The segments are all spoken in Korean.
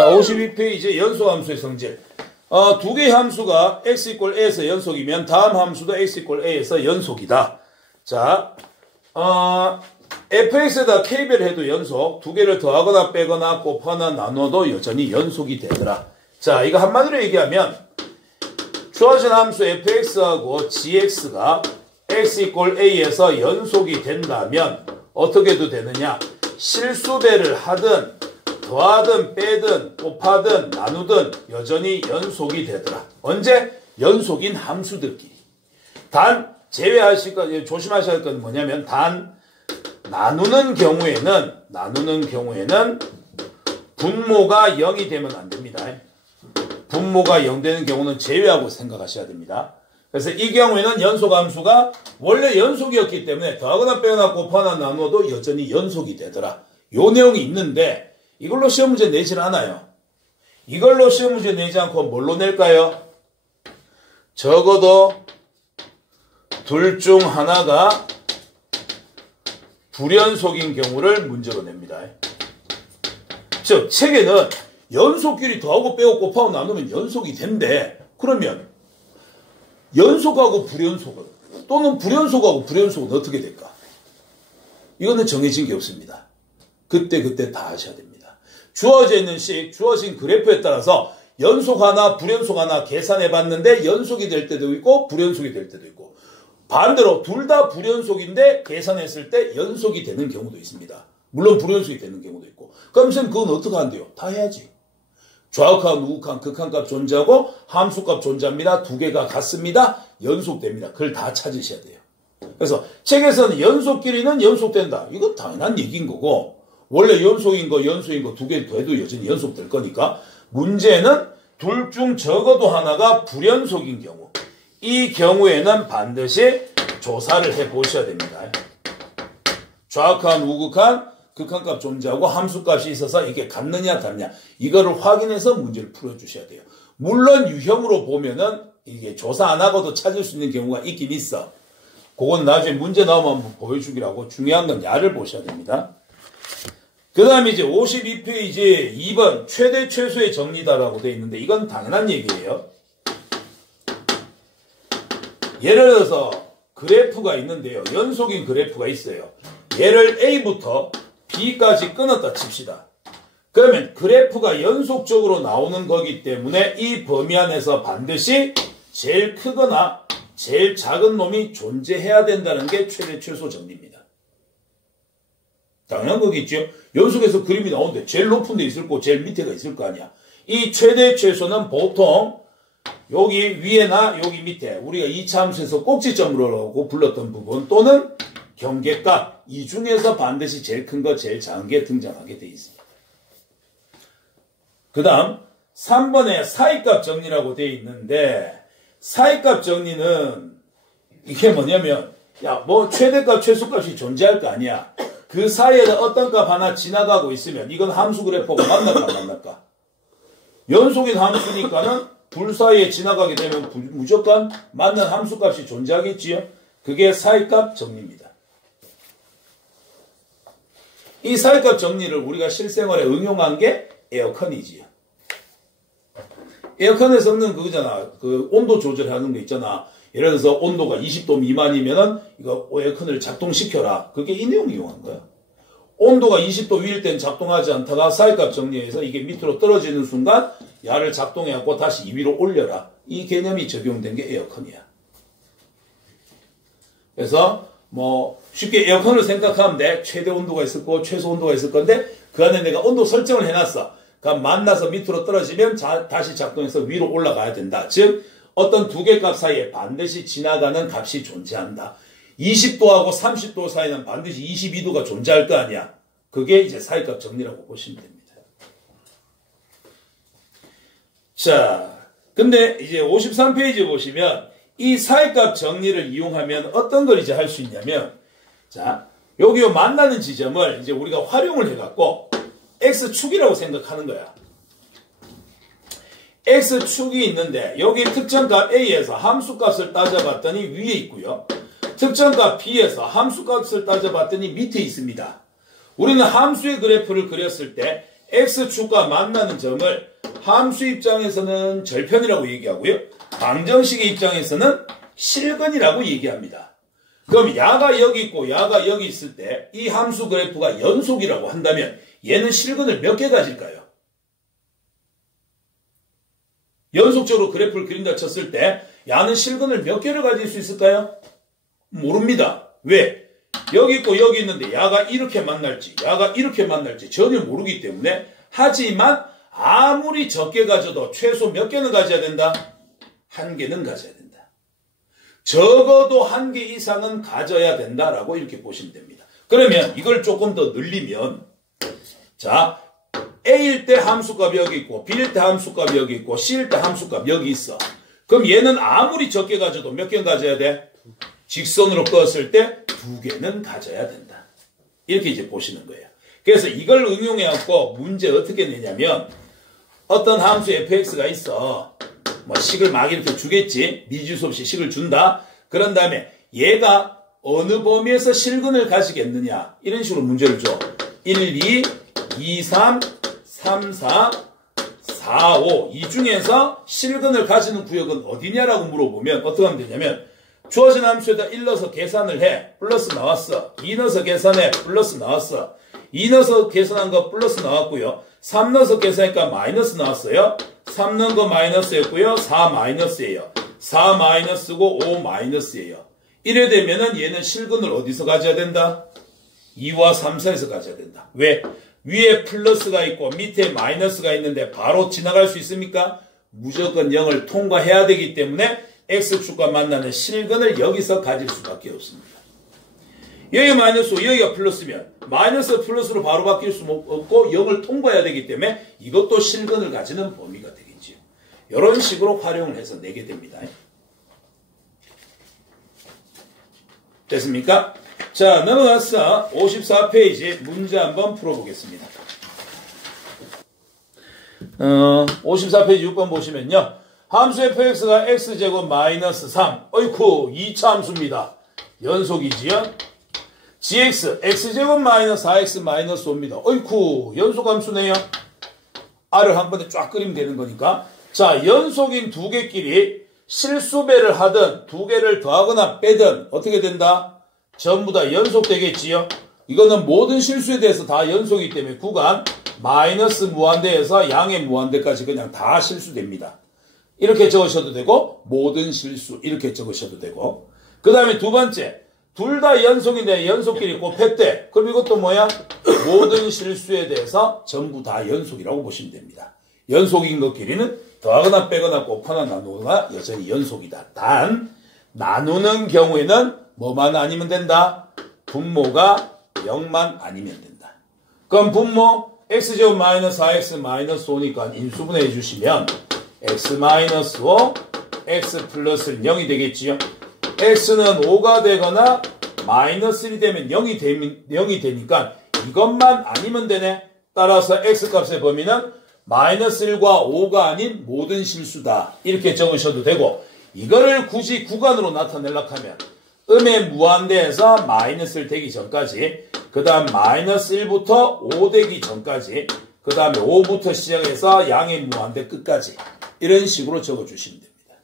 자, 52페이지 연소함수의 성질. 두 개의 함수가 x = a에서 연속이면 다음 함수도 x = a에서 연속이다. 자, fx에다 k배를 해도 연속, 두 개를 더하거나 빼거나 곱하거나 나눠도 여전히 연속이 되더라. 자, 이거 한마디로 얘기하면 주어진 함수 fx하고 gx가 x = a에서 연속이 된다면 어떻게 해도 되느냐? 실수배를 하든 더하든 빼든 곱하든 나누든 여전히 연속이 되더라. 언제? 연속인 함수들끼리. 단 제외하실 것, 조심하셔야 할 건 뭐냐면 단 나누는 경우에는 분모가 0이 되면 안 됩니다. 분모가 0 되는 경우는 제외하고 생각하셔야 됩니다. 그래서 이 경우에는 연속함수가 원래 연속이었기 때문에 더하거나 빼거나 곱하거나 나누어도 여전히 연속이 되더라. 요 내용이 있는데 이걸로 시험 문제 내질 않아요. 이걸로 시험 문제 내지 않고 뭘로 낼까요? 적어도 둘 중 하나가 불연속인 경우를 문제로 냅니다. 즉 책에는 연속끼리 더하고 빼고 곱하고 나누면 연속이 된대. 그러면 연속하고 불연속은 또는 불연속하고 불연속은 어떻게 될까? 이거는 정해진 게 없습니다. 그때 다 하셔야 됩니다. 주어져 있는 식, 주어진 그래프에 따라서 연속 하나, 불연속 하나 계산해 봤는데 연속이 될 때도 있고 불연속이 될 때도 있고 반대로 둘 다 불연속인데 계산했을 때 연속이 되는 경우도 있습니다. 물론 불연속이 되는 경우도 있고. 그럼 선생님 그건 어떻게 한대요? 다 해야지. 좌극한, 우극한, 극한값 존재하고 함수값 존재합니다. 두 개가 같습니다. 연속됩니다. 그걸 다 찾으셔야 돼요. 그래서 책에서는 연속끼리는 연속된다. 이건 당연한 얘기인 거고 원래 연속인 거 두 개 더해도 여전히 연속될 거니까 문제는 둘 중 적어도 하나가 불연속인 경우 이 경우에는 반드시 조사를 해보셔야 됩니다. 좌극한, 우극한, 극한값 존재하고 함수값이 있어서 이게 같느냐 다르냐 이거를 확인해서 문제를 풀어주셔야 돼요. 물론 유형으로 보면은 이게 조사 안 하고도 찾을 수 있는 경우가 있긴 있어. 그건 나중에 문제 나오면 한번 보여주기라고 중요한 건 야를 보셔야 됩니다. 그 다음에 이제 52페이지 2번 최대 최소의 정리다라고 되어 있는데 이건 당연한 얘기예요. 예를 들어서 그래프가 있는데요. 연속인 그래프가 있어요. 얘를 A부터 B까지 끊었다 칩시다. 그러면 그래프가 연속적으로 나오는 거기 때문에 이 범위 안에서 반드시 제일 크거나 제일 작은 놈이 존재해야 된다는 게 최대 최소 정리입니다. 당연한 거겠죠. 연속해서 그림이 나오는데 제일 높은 데 있을 거 제일 밑에가 있을 거 아니야. 이 최대 최소는 보통 여기 위에나 여기 밑에 우리가 2차 함수에서 꼭지점으로 불렀던 부분 또는 경계값 이 중에서 반드시 제일 큰 거 제일 작은 게 등장하게 돼 있습니다. 그 다음 3번에 사이값 정리라고 되어 있는데 사이값 정리는 이게 뭐냐면 야 뭐 최대값 최소값이 존재할 거 아니야. 그 사이에다 어떤 값 하나 지나가고 있으면 이건 함수 그래프가 만날까 안 만날까? 연속인 함수니까는 둘 사이에 지나가게 되면 무조건 맞는 함수값이 존재하겠지요. 그게 사이값 정리입니다. 이 사이값 정리를 우리가 실생활에 응용한 게 에어컨이지요. 에어컨에 섞는 그거잖아. 그 온도 조절하는 거 있잖아. 예를 들어서 온도가 20도 미만이면은 이거 에어컨을 작동시켜라. 그게 이 내용 이용한 거야. 온도가 20도 위일 땐 작동하지 않다가 사이값 정리해서 이게 밑으로 떨어지는 순간 야를 작동해갖고 다시 위로 올려라. 이 개념이 적용된 게 에어컨이야. 그래서 뭐 쉽게 에어컨을 생각하면 돼. 최대 온도가 있을 거고 최소 온도가 있을 건데 그 안에 내가 온도 설정을 해놨어. 그럼 만나서 밑으로 떨어지면 다시 작동해서 위로 올라가야 된다. 즉 어떤 두 개 값 사이에 반드시 지나가는 값이 존재한다. 20도하고 30도 사이는 반드시 22도가 존재할 거 아니야. 그게 이제 사이값 정리라고 보시면 됩니다. 자, 근데 이제 53페이지 보시면 이 사이값 정리를 이용하면 어떤 걸 이제 할 수 있냐면 자, 여기 만나는 지점을 이제 우리가 활용을 해갖고 X축이라고 생각하는 거야. X축이 있는데 여기 특정값 A에서 함수값을 따져봤더니 위에 있고요. 특정값 B에서 함수값을 따져봤더니 밑에 있습니다. 우리는 함수의 그래프를 그렸을 때 x축과 만나는 점을 함수 입장에서는 절편이라고 얘기하고요. 방정식의 입장에서는 실근이라고 얘기합니다. 그럼 야가 여기 있고 야가 여기 있을 때 이 함수 그래프가 연속이라고 한다면 얘는 실근을 몇 개 가질까요? 연속적으로 그래프를 그린다 쳤을 때 야는 실근을 몇 개를 가질 수 있을까요? 모릅니다. 왜? 여기 있고 여기 있는데 야가 이렇게 만날지 야가 이렇게 만날지 전혀 모르기 때문에 하지만 아무리 적게 가져도 최소 몇 개는 가져야 된다? 한 개는 가져야 된다. 적어도 한 개 이상은 가져야 된다라고 이렇게 보시면 됩니다. 그러면 이걸 조금 더 늘리면 자 A일 때 함수값이 여기 있고 B일 때 함수값이 여기 있고 C일 때 함수값 여기 있어. 그럼 얘는 아무리 적게 가져도 몇 개는 가져야 돼? 직선으로 껐을 때 두 개는 가져야 된다. 이렇게 이제 보시는 거예요. 그래서 이걸 응용해갖고 문제 어떻게 내냐면 어떤 함수 fx가 있어. 뭐 식을 막 이렇게 주겠지. 미지수 없이 식을 준다. 그런 다음에 얘가 어느 범위에서 실근을 가지겠느냐. 이런 식으로 문제를 줘. 1, 2, 2, 3, 3, 4, 4, 5. 이 중에서 실근을 가지는 구역은 어디냐라고 물어보면 어떻게 하면 되냐면 주어진 함수에다 1 넣어서 계산을 해. 플러스 나왔어. 2 넣어서 계산해. 플러스 나왔어. 2 넣어서 계산한 거 플러스 나왔고요. 3 넣어서 계산하니까 마이너스 나왔어요. 3 넣은 거 마이너스였고요. 4 마이너스예요. 4 마이너스고 5 마이너스예요. 이래 되면은 얘는 실근을 어디서 가져야 된다? 2와 3 사이에서 가져야 된다. 왜? 위에 플러스가 있고 밑에 마이너스가 있는데 바로 지나갈 수 있습니까? 무조건 0을 통과해야 되기 때문에 x축과 만나는 실근을 여기서 가질 수밖에 없습니다. 여기가 마이너스, 여기가 플러스면 마이너스 플러스로 바로 바뀔 수 없고 0을 통과해야 되기 때문에 이것도 실근을 가지는 범위가 되겠지요. 이런 식으로 활용을 해서 내게 됩니다. 됐습니까? 자, 넘어가서 54페이지 문제 한번 풀어보겠습니다. 54페이지 6번 보시면요. 함수 fx가 x제곱 마이너스 3. 어이쿠, 2차 함수입니다. 연속이지요. gx, x제곱 마이너스 4x 마이너스 5입니다. 어이쿠, 연속 함수네요. r을 한 번에 쫙 그리면 되는 거니까. 자, 연속인 두 개끼리 실수배를 하든 두 개를 더하거나 빼든 어떻게 된다? 전부 다 연속되겠지요. 이거는 모든 실수에 대해서 다 연속이기 때문에 구간 마이너스 무한대에서 양의 무한대까지 그냥 다 실수됩니다. 이렇게 적으셔도 되고 모든 실수 이렇게 적으셔도 되고 그 다음에 두 번째 둘 다 연속인데 연속끼리 곱했대. 그럼 이것도 뭐야? 모든 실수에 대해서 전부 다 연속이라고 보시면 됩니다. 연속인 것끼리는 더하거나 빼거나 곱하거나 나누거나 여전히 연속이다. 단 나누는 경우에는 뭐만 아니면 된다? 분모가 0만 아니면 된다. 그럼 분모 x제곱 마이너스 4x 마이너스 5니까 인수분해 해주시면 x 마이너스 5, x 플러스 0이 되겠지요. x는 5가 되거나 마이너스 1이 되면 0이 되니까 이것만 아니면 되네. 따라서 x값의 범위는 마이너스 1과 5가 아닌 모든 실수다. 이렇게 적으셔도 되고 이거를 굳이 구간으로 나타내려고 하면 음의 무한대에서 마이너스를 되기 전까지 그 다음 마이너스 1부터 5 되기 전까지 그 다음에 5부터 시작해서 양의 무한대 끝까지 이런 식으로 적어주시면 됩니다.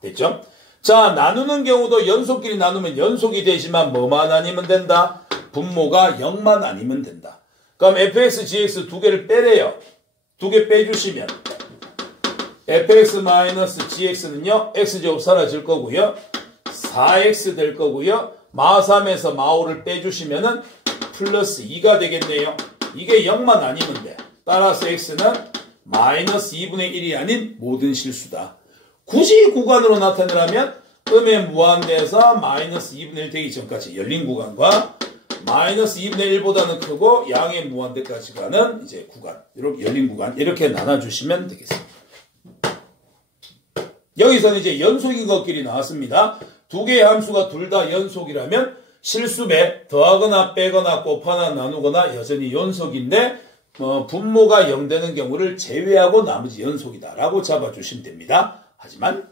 됐죠? 자, 나누는 경우도 연속끼리 나누면 연속이 되지만 뭐만 아니면 된다? 분모가 0만 아니면 된다. 그럼 fx, gx 두 개를 빼래요. 두 개 빼주시면 fx-gx는요. x제곱 사라질 거고요. 4x 될 거고요. 마3에서 마5를 빼주시면은 플러스 2가 되겠네요. 이게 0만 아니면 돼. 따라서 x는 마이너스 2분의 1이 아닌 모든 실수다. 굳이 구간으로 나타내려면 음의 무한대에서 마이너스 2분의 1 되기 전까지 열린 구간과 마이너스 2분의 1보다는 크고 양의 무한대까지 가는 이제 구간, 이렇게 열린 구간 이렇게 나눠주시면 되겠습니다. 여기서는 이제 연속인 것끼리 나왔습니다. 두 개의 함수가 둘 다 연속이라면 실수배 더하거나 빼거나 곱하거나 나누거나 여전히 연속인데 분모가 0 되는 경우를 제외하고 나머지 연속이다라고 잡아주시면 됩니다. 하지만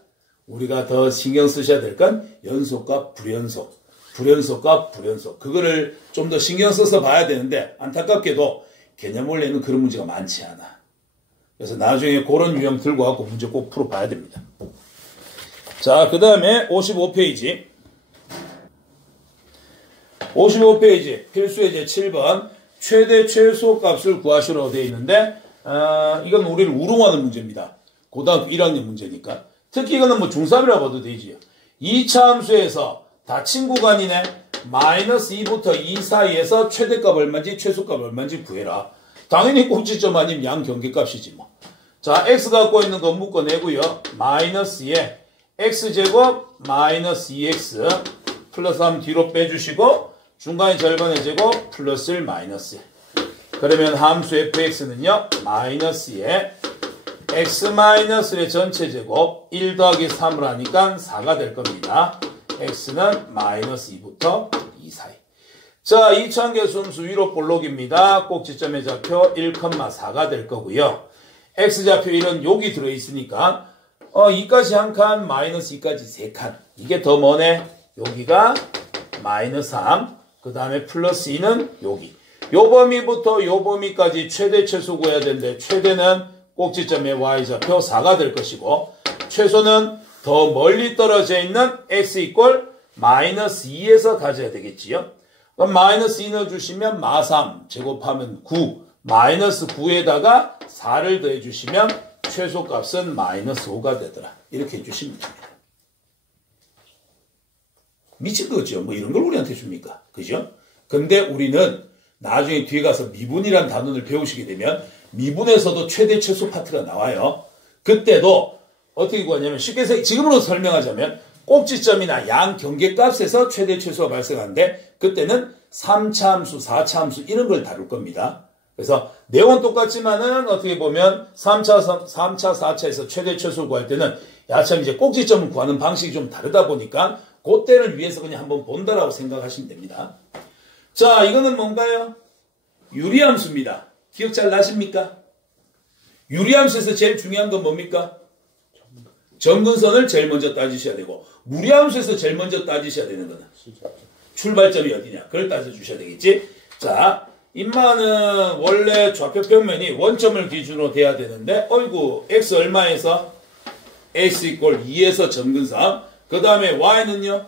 우리가 더 신경 쓰셔야 될 건 연속과 불연속, 불연속과 불연속 그거를 좀 더 신경 써서 봐야 되는데 안타깝게도 개념 원래는 그런 문제가 많지 않아. 그래서 나중에 그런 유형 들고 갖고 문제 꼭 풀어봐야 됩니다. 자, 그 다음에 55페이지. 55페이지 필수의 제 7번 최대 최소 값을 구하시라고 되어 있는데 이건 우리를 우롱하는 문제입니다. 고등학교 1학년 문제니까. 특히 이거는 뭐 중3이라고 봐도 되지요. 2차 함수에서 닫힌 구간이네. 마이너스 2부터 2 사이에서 최대값 얼마인지 최소값 얼마인지 구해라. 당연히 꼭지점 아니면 양경계값이지 뭐. 자, x 갖고 있는 거 묶어내고요. 마이너스에 x제곱 마이너스 2x 플러스 3 뒤로 빼주시고 중간에 절반의 제곱 플러스 1 마이너스 1. 그러면 함수 fx는요. 마이너스에 x 마이너스1의 전체 제곱 1 더하기 3을 하니까 4가 될 겁니다. x는 마이너스 2부터 2 사이. 자, 이차함수 함수 위로 볼록입니다. 꼭지점의 좌표 1,4가 될 거고요. x좌표 1은 여기 들어있으니까 2까지 한 칸, 마이너스 2까지 3칸. 이게 더 뭐네? 여기가 마이너스 3, 그 다음에 플러스 2는 여기. 요 범위부터 요 범위까지 최대 최소 구해야 되는데 최대는 꼭지점의 y좌표 4가 될 것이고 최소는 더 멀리 떨어져 있는 x 이꼴 마이너스 2에서 가져야 되겠지요. 그럼 마이너스 2 넣어주시면 마3 제곱하면 9, 마이너스 9에다가 4를 더해주시면 최소값은 마이너스 5가 되더라. 이렇게 해주시면 됩니다. 미친 거죠. 뭐 이런 걸 우리한테 줍니까? 그죠? 근데 우리는 나중에 뒤에 가서 미분이란 단원을 배우시게 되면 미분에서도 최대 최소 파트가 나와요. 그때도 어떻게 구하냐면 쉽게 지금으로 설명하자면 꼭지점이나 양 경계값에서 최대 최소가 발생하는데 그때는 3차 함수, 4차 함수 이런 걸 다룰 겁니다. 그래서 내용은 똑같지만은 어떻게 보면 3차, 4차에서 최대 최소 구할 때는 참 이제 꼭지점을 구하는 방식이 좀 다르다 보니까 그때를 위해서 그냥 한번 본다라고 생각하시면 됩니다. 자, 이거는 뭔가요? 유리함수입니다. 기억 잘 나십니까? 유리함수에서 제일 중요한 건 뭡니까? 점근선을 제일 먼저 따지셔야 되고 무리함수에서 제일 먼저 따지셔야 되는 거는 출발점이 어디냐? 그걸 따져주셔야 되겠지? 자, 인마는 원래 좌표 평면이 원점을 기준으로 돼야 되는데 어이구 x 얼마에서? x 이꼴 2에서 점근선 그 다음에 y는요?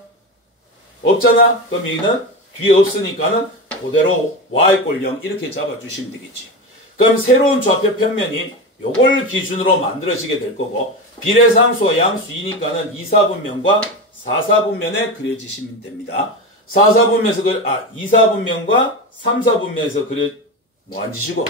없잖아? 그럼 여기는 뒤에 없으니까는 그대로 y 이꼴 0 이렇게 잡아주시면 되겠지. 그럼 새로운 좌표 평면이 요걸 기준으로 만들어지게 될 거고 비례상수와 양수이니까는 2사분면과 4사분면에 그려지시면 됩니다. 2사분면과 3사분면에서 뭐 앉으시고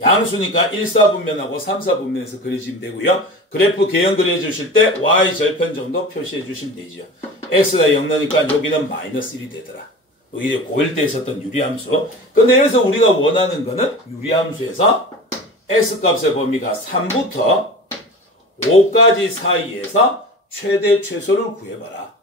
양수니까 1사분면하고 3사분면에서 그려지면 되고요. 그래프 개형 그려주실 때 y절편 정도 표시해 주시면 되죠. x가 0 넣으니까 여기는 마이너스 1이 되더라. 여기 이제 고1 때 있었던 유리함수. 근데 여기서 우리가 원하는 거는 유리함수에서 x값의 범위가 3부터 5까지 사이에서 최대 최소를 구해봐라.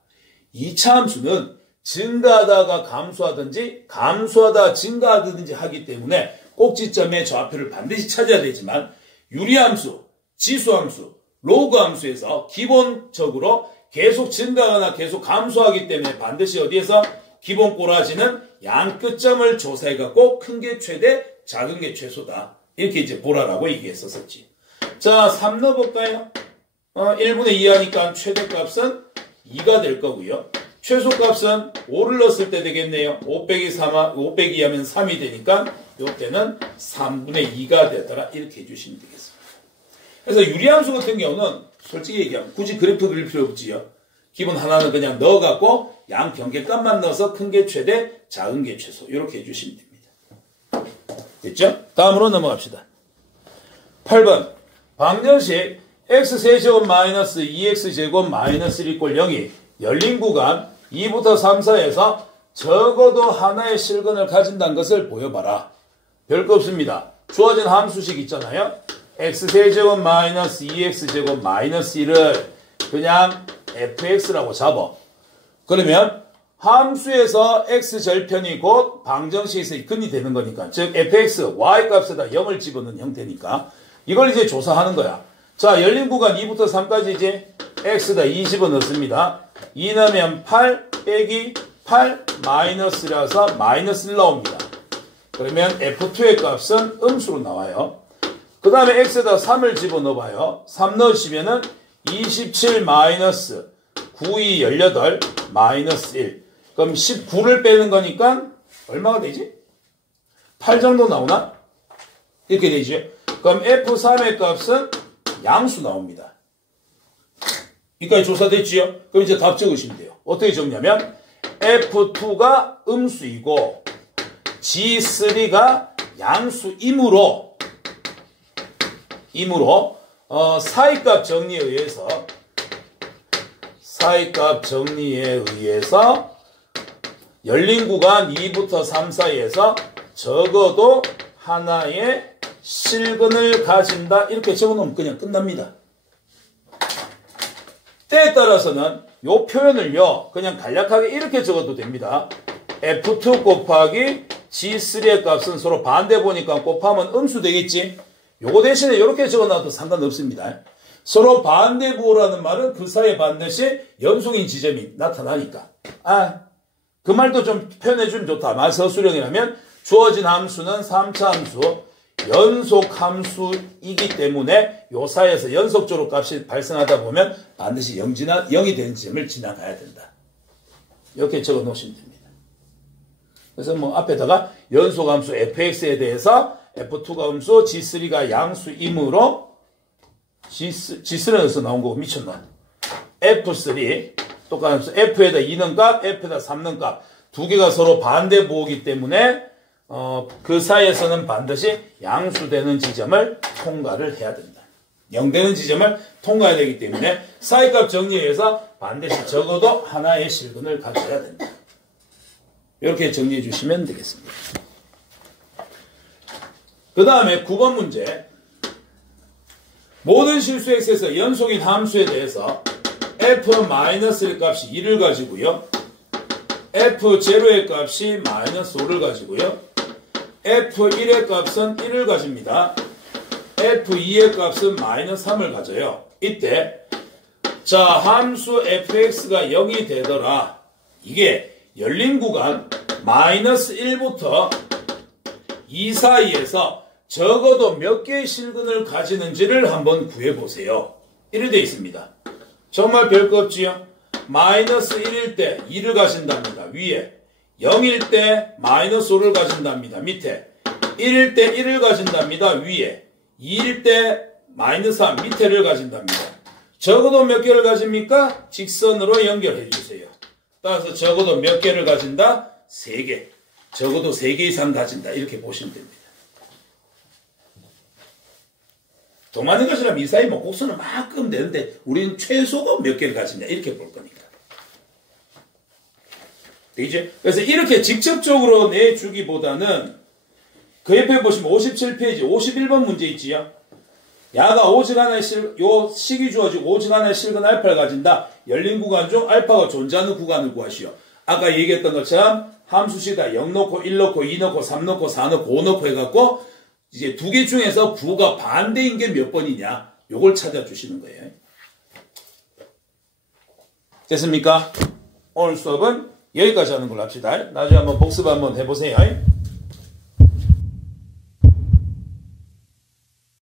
2차 함수는 증가하다가 감소하든지 감소하다가 증가하든지 하기 때문에 꼭지점의 좌표를 반드시 찾아야 되지만 유리함수, 지수함수, 로그함수에서 기본적으로 계속 증가하거나 계속 감소하기 때문에 반드시 어디에서 기본 꼬라지는 양 끝점을 조사해갖고 큰 게 최대, 작은 게 최소다. 이렇게 이제 보라라고 얘기했었지. 자, 3 넣어볼까요? 1분의 2 하니까 최대값은 2가 될 거고요. 최소값은 5를 넣었을 때 되겠네요. 5 빼기 2 하면 3이 되니까 이때는 3분의 2가 되더라. 이렇게 해주시면 되겠습니다. 그래서 유리함수 같은 경우는 솔직히 얘기하면 굳이 그래프 그릴 필요 없지요. 기본 하나는 그냥 넣어갖고 양 경계값만 넣어서 큰 게 최대, 작은 게 최소 이렇게 해주시면 됩니다. 됐죠? 다음으로 넘어갑시다. 8번 방정식 x세제곱 마이너스 2x제곱 마이너스 1 이꼴 0이 열린 구간 2부터 3, 4에서 적어도 하나의 실근을 가진다는 것을 보여봐라. 별거 없습니다. 주어진 함수식 있잖아요. x세제곱 마이너스 2x제곱 마이너스 1을 그냥 fx라고 잡아. 그러면 함수에서 x절편이 곧 방정식에서 근이 되는 거니까 즉 fx, y값에다 0을 집어넣는 형태니까 이걸 이제 조사하는 거야. 자, 열린 구간 2부터 3까지 이제 x다 2 집어넣습니다. 2 넣으면 8 빼기 8 마이너스라서 마이너스 1 나옵니다. 그러면 F2의 값은 음수로 나와요. 그 다음에 x에다 3을 집어넣어봐요. 3 넣으시면은 27 마이너스 9, 2, 18 마이너스 1. 그럼 19를 빼는 거니까 얼마가 되지? 8 정도 나오나? 이렇게 되죠. 그럼 F3의 값은 양수 나옵니다. 여기까지 조사됐지요? 그럼 이제 답 적으시면 돼요. 어떻게 적냐면 F2가 음수이고 G3가 양수이므로 사이값 정리에 의해서 열린 구간 2부터 3 사이에서 적어도 하나의 실근을 가진다. 이렇게 적어놓으면 그냥 끝납니다. 때에 따라서는 이 표현을요 그냥 간략하게 이렇게 적어도 됩니다. F2 곱하기 G3의 값은 서로 반대 보니까 곱하면 음수 되겠지. 요거 대신에 이렇게 적어놔도 상관없습니다. 서로 반대 부호라는 말은 그 사이에 반드시 연속인 지점이 나타나니까. 그 말도 좀 표현해주면 좋다. 말서술형이라면 주어진 함수는 3차 함수, 연속 함수이기 때문에 요 사이에서 연속적으로 값이 발생하다 보면 반드시 0이 되는 지점을 지나가야 된다. 이렇게 적어 놓으시면 됩니다. 그래서 뭐 앞에다가 연속 함수 fx에 대해서 F2가 음수, G3가 양수이므로 G3에서 나온 거고 미쳤나? F3 똑같은 함수 F에다 2는 값, F에다 3는 값 두 개가 서로 반대 부호이기 때문에 그 사이에서는 반드시 양수되는 지점을 통과를 해야 된다. 0 되는 지점을 통과해야 되기 때문에 사이값 정리에 의해서 반드시 적어도 하나의 실근을 가져야 된다. 이렇게 정리해 주시면 되겠습니다. 그 다음에 9번 문제. 모든 실수 x에서 연속인 함수에 대해서 f-1의 값이 2를 가지고요. f0의 값이 -5를 가지고요. f1의 값은 1을 가집니다. f2의 값은 -3을 가져요. 이때 자 함수 fx가 0이 되더라. 이게 열린 구간 -1부터 2 사이에서 적어도 몇 개의 실근을 가지는지를 한번 구해보세요. 이렇게 되어 있습니다. 정말 별거 없지요? -1일 때 2를 가진답니다. 위에 0일 때 -5를 가진답니다. 밑에 1일 때 1을 가진답니다. 위에 2일 때 -3 밑에를 가진답니다. 적어도 몇 개를 가집니까? 직선으로 연결해 주세요. 따라서 적어도 몇 개를 가진다? 3개. 적어도 3개 이상 가진다. 이렇게 보시면 됩니다. 더 많은 것이라면 이 사이 뭐 곡선을 막 끄면 되는데 우리는 최소가 몇 개를 가진다. 이렇게 볼 거니까. 되겠죠? 그래서 이렇게 직접적으로 내주기보다는 그 옆에 보시면 57페이지 51번 문제 있지요. 야가 오직 하나의 요 식이 주어지고 오직 하나의 실근 알파를 가진다. 열린 구간 중 알파가 존재하는 구간을 구하시오. 아까 얘기했던 것처럼 함수식에다 0 넣고 1 넣고 2 넣고 3 넣고 4 넣고 5 넣고 해갖고 이제 두 개 중에서 부호가 반대인 게 몇 번이냐 요걸 찾아주시는 거예요. 됐습니까? 오늘 수업은 여기까지 하는 걸로 합시다. 나중에 한번 복습 한번 해보세요.